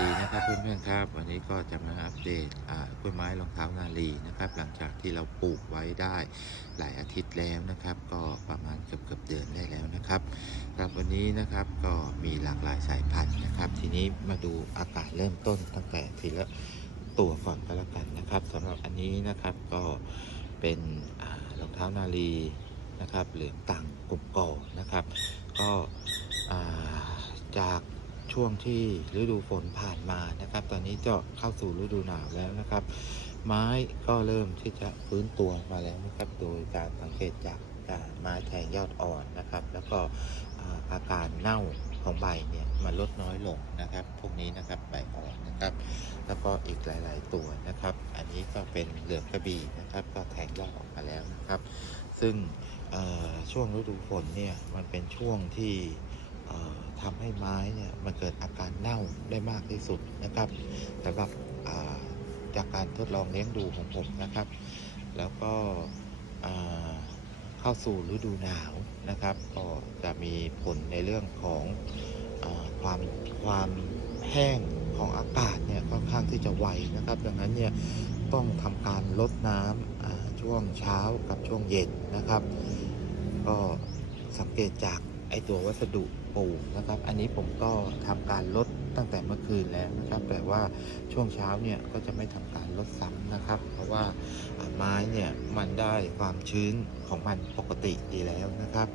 ดีนะครับเพื่อนๆครับวันนี้ก็จะมาอัปเดตกล้วยไม้รองเท้านาลีนะครับ หลังจากที่เราปลูกไว้ได้หลายอาทิตย์แล้วนะครับ ก็ประมาณเกือบเกือบเดือนได้แล้วนะครับครับวันนี้นะครับก็มีหลากหลายสายพันธุ์นะครับ ทีนี้มาดูอากาศเริ่มต้นตั้งแต่ทีละตัวก่อนก็แล้วกันนะครับสำหรับอันนี้นะครับก็เป็นรองเท้านาลีนะครับเหลืองต่างกลุ่มก่อนะครับ ก็จาก ช่วงที่ฤดูฝนผ่านมานะครับ ตอนนี้ก็เข้าสู่ฤดูหนาวแล้วนะครับ ไม้ก็เริ่มที่จะฟื้นตัวมาแล้วนะครับ โดยการสังเกตจากการไม้แทงยอดอ่อนนะครับ แล้วก็อาการเน่าของใบเนี่ยมันลดน้อยลงนะครับ พวกนี้นะครับใบอ่อนนะครับ แล้วก็อีกหลาย ๆ ตัวนะครับ อันนี้ก็เป็นเหลืองกระบี่นะครับ ก็แทงยอดออกมาแล้วนะครับ ซึ่งช่วงฤดูฝนเนี่ยมันเป็นช่วงที่ ทำให้ไม้เนี่ยมันเกิดอาการเน่าได้มากที่สุดนะครับสำหรับจากการทดลองเลี้ยงดูของผมนะครับ แล้วก็เข้าสู่ฤดูหนาวนะครับ ก็จะมีผลในเรื่องของอความความแห้งของอากาศเนี่ยค่อนข้างที่จะไวนะครับ ดังนั้นเนี่ยต้องทำการลดน้ำอ่าช่วงเช้ากับช่วงเย็นนะครับ ก็สังเกตจากไอตัววัสดุ ปูนะครับ อันนี้ผมก็ทำการลดตั้งแต่เมื่อคืนแล้วนะครับ แต่ว่าช่วงเช้าเนี่ยก็จะไม่ทำการลดซ้ำนะครับ เพราะว่าไม้เนี่ยมันได้ความชื้นของมันปกติดีแล้วนะครับ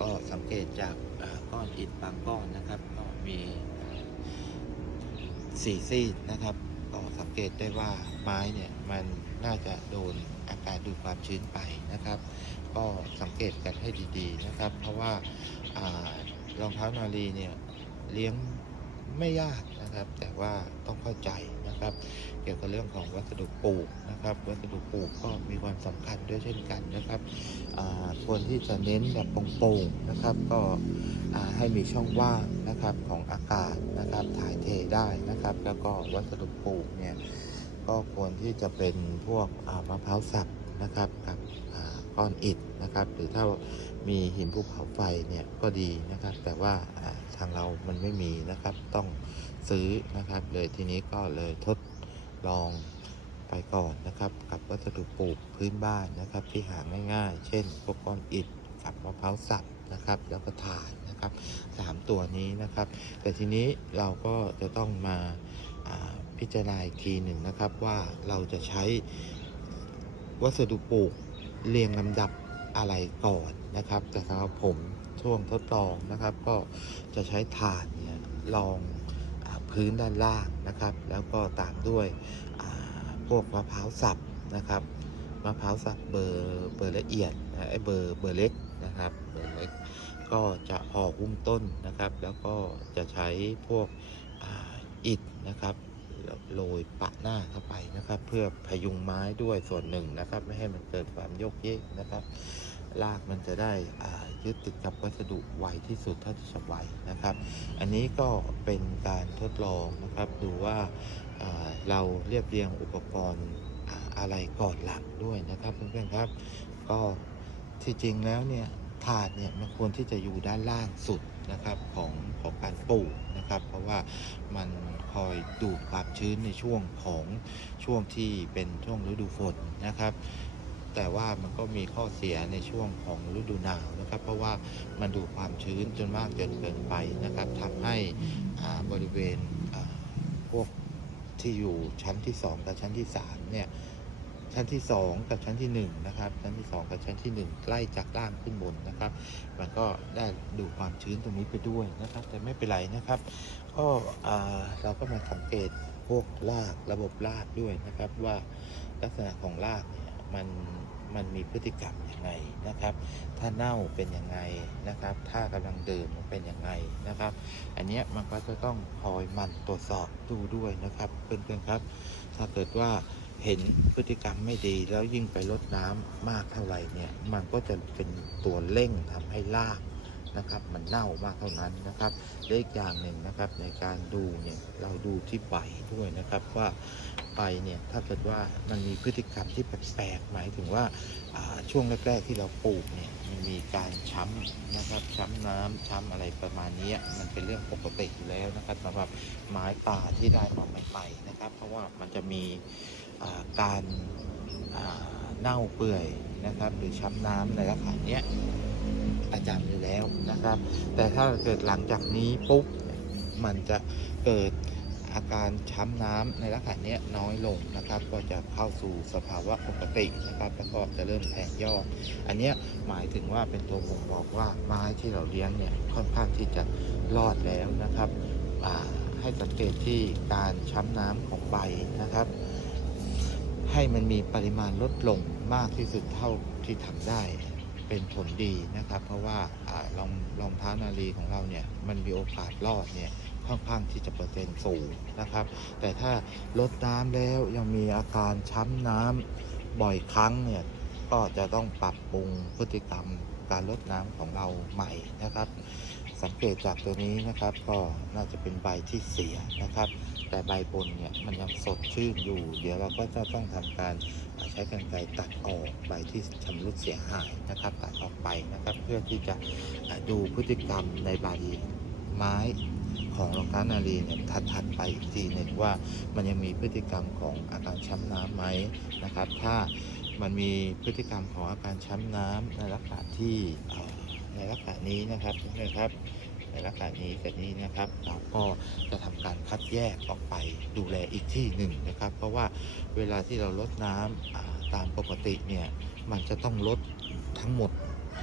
ก็สังเกตจากก้อนอิฐบางก้อนนะครับ ก็มีสีซีดนะครับก็สังเกตได้ว่าไม้เนี่ยมันน่าจะโดนอากาศดูดความชื้นไปนะครับ ก็สังเกตกันให้ดีๆนะครับ เพราะว่า รองเท้านาลีเนี่ยเลี้ยงไม่ยากนะครับ แต่ว่าต้องเข้าใจนะครับ เกี่ยวกับเรื่องของวัสดุปลูกนะครับ วัสดุปลูกก็มีความสำคัญด้วยเช่นกันนะครับควรที่จะเน้นแบบโปร่งๆนะครับ ก็ให้มีช่องว่างนะครับของอากาศนะครับถ่ายเทได้นะครับ แล้วก็วัสดุปลูกเนี่ยก็ควรที่จะเป็นพวกมะพร้าวสับนะครับกับก้อนอิฐ นะครับ หรือถ้ามีหินภูเขาไฟเนี่ยก็ดีนะครับ แต่ว่าทางเรามันไม่มีนะครับต้องซื้อนะครับเลยทีนี้ก็เลยทดลองไปก่อนนะครับกับวัสดุปลูกพื้นบ้านนะครับที่หาง่ายๆ เช่นพวกก้อนอิฐกับมะพร้าวสับนะครับแล้วก็ถ่านนะครับสามตัวนี้นะครับ แต่ทีนี้เราก็จะต้องมาาพิจารณาอีกทีหนึ่งนะครับว่าเราจะใช้วัสดุปลูกเรียงลำดับ อะไรก่อนนะครับ แต่สำหรับผมช่วงทดลองนะครับ ก็จะใช้ถ่านเนี่ยรองอพื้นด้านล่างนะครับ แล้วก็ตามด้วยพวกมะพร้าวสับนะครับมะพร้าวสับเบอร์เบอร์ละเอียดนะไอเบอร์เบอร์เล็กนะครับเบอร์เล็กก็จะห่อหุ้มต้นนะครับ แล้วก็จะใช้พวกอาอิฐนะครับ โรยปะหน้าเข้าไปนะครับ เพื่อพยุงไม้ด้วยส่วนหนึ่งนะครับ ไม่ให้มันเกิดความโยกเยกนะครับรากมันจะได้ยึดติดกับวัสดุไวที่สุดเท่าที่จะไวนะครับ อันนี้ก็เป็นการทดลองนะครับดูว่าาเราเรียบเรียงอุปกรณ์อะไรก่อนหลังด้วยนะครับเพื่อนๆครับ ก็ที่จริงแล้วเนี่ยถาดเนี่ยมันควรที่จะอยู่ด้านล่างสุดนะครับของของการปลูก นะครับ เพราะว่ามันคอยดูดความชื้นในช่วงของช่วงที่เป็นช่วงฤดูฝนนะครับแต่ว่ามันก็มีข้อเสียในช่วงของฤดูหนาวนะครับ เพราะว่ามันดูดความชื้นจนมากจนเกินไปนะครับทำให้บริเวณพวกที่อยู่ชั้นที่ 2 กับชั้นที่3เนี่ย ชั้นที่ 2 กับชั้นที่1นะครับชั้นที่ 2 กับชั้นที่ 1 ใกล้จากล่างขึ้นบนนะครับ มันก็ได้ดูความชื้นตรงนี้ไปด้วยนะครับ แต่ไม่เป็นไรนะครับ ก็อ่าเราก็มาสังเกตพวกรากระบบรากด้วยนะครับ ว่าลักษณะของรากเนี่ยมันมันมีพฤติกรรมยังไงนะครับ ถ้าเน่าเป็นยังไงนะครับ ถ้ากำลังเดินมันเป็นยังไงนะครับ อันเนี้ยมันก็จะต้องคอยมันตรวจสอบดูด้วยนะครับ เพื่อนๆครับ ถ้าเกิดว่า เห็นพฤติกรรมไม่ดีแล้วยิ่งไปลดน้ำมากเท่าไหร่เนี่ยมันก็จะเป็นตัวเร่งทำให้รากนะครับ มันเน่ามากเท่านั้นนะครับและอีกอย่างหนึ่งนะครับในการดูเนี่ยเราดูที่ใบด้วยนะครับว่าใบเนี่ยถ้าเกิดว่ามันมีพฤติกรรมที่แปลกๆหมายถึงว่าช่วงแรกๆที่เราปลูกเนี่ยมันมีการช้ำนะครับช้ำน้ำช้ำอะไรประมาณนี้มันเป็นเรื่องปกติอยู่แล้วนะครับสำหรับไม้ป่าที่ได้มาใหม่ๆนะครับ เพราะว่ามันจะมี การเน่าเปื่อยนะครับ หรือช้ำน้ำในลักษณะนี้ยประจำอยู่แล้วนะครับ แต่ถ้าเกิดหลังจากนี้ปุ๊บมันจะเกิดอาการช้ำน้ำในลักษณะนี้น้อยลงนะครับ ก็จะเข้าสู่สภาวะปกตินะครับ แล้วก็จะเริ่มแทงยอด อันนี้หมายถึงว่าเป็นตัวบ่งบอกว่าไม้ที่เราเลี้ยงเนี่ยค่อนข้างที่จะรอดแล้วนะครับให้สังเกตที่การช้ำน้ำของใบนะครับ ให้มันมีปริมาณลดลงมากที่สุดเท่าที่ทำได้เป็นผลดีนะครับ เพราะว่าอรองรองเท้านาลีของเราเนี่ยมันมีโอกาสรอดเนี่ยค่อนข้างที่จะเปอร์เซ็นต์สูงนะครับ แต่ถ้าลดน้ำแล้วยังมีอาการช้ำน้ำบ่อยครั้งเนี่ยก็จะต้องปรับปรุงพฤติกรรมการลดน้ำของเราใหม่นะครับ สังเกตจากตัวนี้นะครับก็น่าจะเป็นใบที่เสียนะครับ แต่ใบบนเนี่ยมันยังสดชื่นอยู่ เดี๋ยวเราก็จะต้องทำการใช้กรรไกรตัดออกใบที่ชำรุดเสียหายนะครับตัดออกไปนะครับ เพื่อที่จะดูพฤติกรรมในใบไม้ของรองเท้านาลีเนี่ยถัดๆไปอีกทีหนึ่งว่ามันยังมีพฤติกรรมของอาการช้ำน้ำไหมนะครับ ถ้ามันมีพฤติกรรมของอาการช้ำน้ำในลักษณะที่ ในลักษณะนี้นะครับนะครับในลักษณะนี้แบบนี้นะครับ เราก็จะทำการคัดแยกออกไปดูแลอีกที่หนึ่งนะครับ เพราะว่าเวลาที่เราลดน้ำอ่าตามปกติเนี่ยมันจะต้องลดทั้งหมด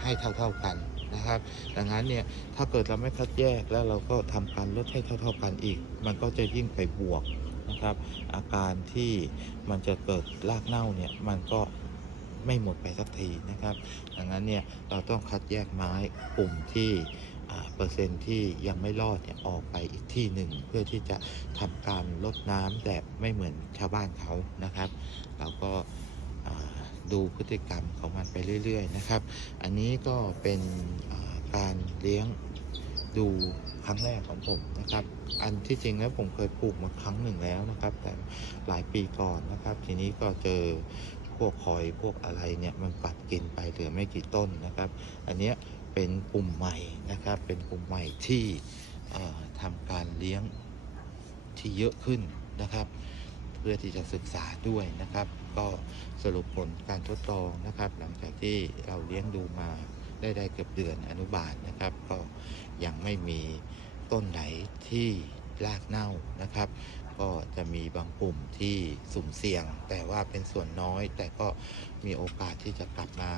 ให้เท่า ๆกันนะครับ ดังนั้นเนี่ยถ้าเกิดเราไม่คัดแยกแล้วเราก็ทำการลดให้เท่า ๆกันอีก มันก็จะยิ่งไปบวกนะครับ อาการที่มันจะเกิดรากเน่าเนี่ยมันก็ ไม่หมดไปสักทีนะครับ ดังนั้นเนี่ยเราต้องคัดแยกไม้กลุ่มที่เปอร์เซ็นต์ที่ยังไม่รอดเนี่ยออกไปอีกที่หนึ่ง เพื่อที่จะทำการลดน้ำแบบไม่เหมือนชาวบ้านเขานะครับ เราก็ดูพฤติกรรมของมันไปเรื่อย ๆ นะครับ อันนี้ก็เป็นการเลี้ยงดูครั้งแรกของผมนะครับ อันที่จริงแล้วผมเคยปลูกมาครั้งหนึ่งแล้วนะครับ แต่หลายปีก่อนนะครับ ทีนี้ก็เจอ พวกคอยพวกอะไรเนี่ยมันกัดกินไปเหลือไม่กี่ต้นนะครับ อันเนี้ยเป็นกลุ่มใหม่นะครับ เป็นกลุ่มใหม่ที่ทำการเลี้ยงที่เยอะขึ้นนะครับ เพื่อที่จะศึกษาด้วยนะครับ ก็สรุปผลการทดลองนะครับ หลังจากที่เราเลี้ยงดูมาได้ได้เกือบเดือนอนุบาลนะครับ ก็ยังไม่มีต้นไหนที่ รากเน่านะครับ ก็จะมีบางกลุ่มที่สุ่มเสี่ยง แต่ว่าเป็นส่วนน้อย แต่ก็มีโอกาสที่จะกลับมา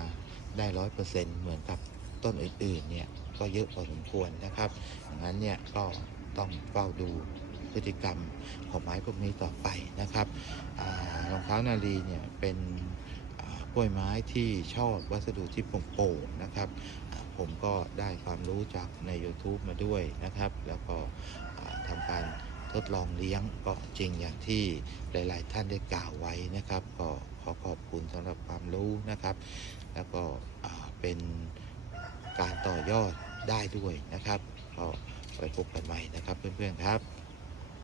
ได้ร้อยเปอร์เซ็นต์เหมือนกับต้นอื่นๆเนี่ยก็เยอะพอสมควรนะครับดังนั้นเนี่ยก็ต้องเฝ้าดูพฤติกรรมของไม้พวกนี้ต่อไปนะครับอารองเท้านาลีเนี่ยเป็นกล้วยไม้ที่ชอบวัสดุที่โปร่งๆนะครับ ผมก็ได้ความรู้จากใน YouTube มาด้วยนะครับ แล้วก็ ทดลองเลี้ยงก็จริงอย่างที่หลาย ๆ ท่านได้กล่าวไว้นะครับก็ขอขอบคุณสำหรับความรู้นะครับ แล้วก็เป็นการต่อยอดได้ด้วยนะครับก็ไว้พบกันใหม่นะครับเพื่อน ๆ ครับ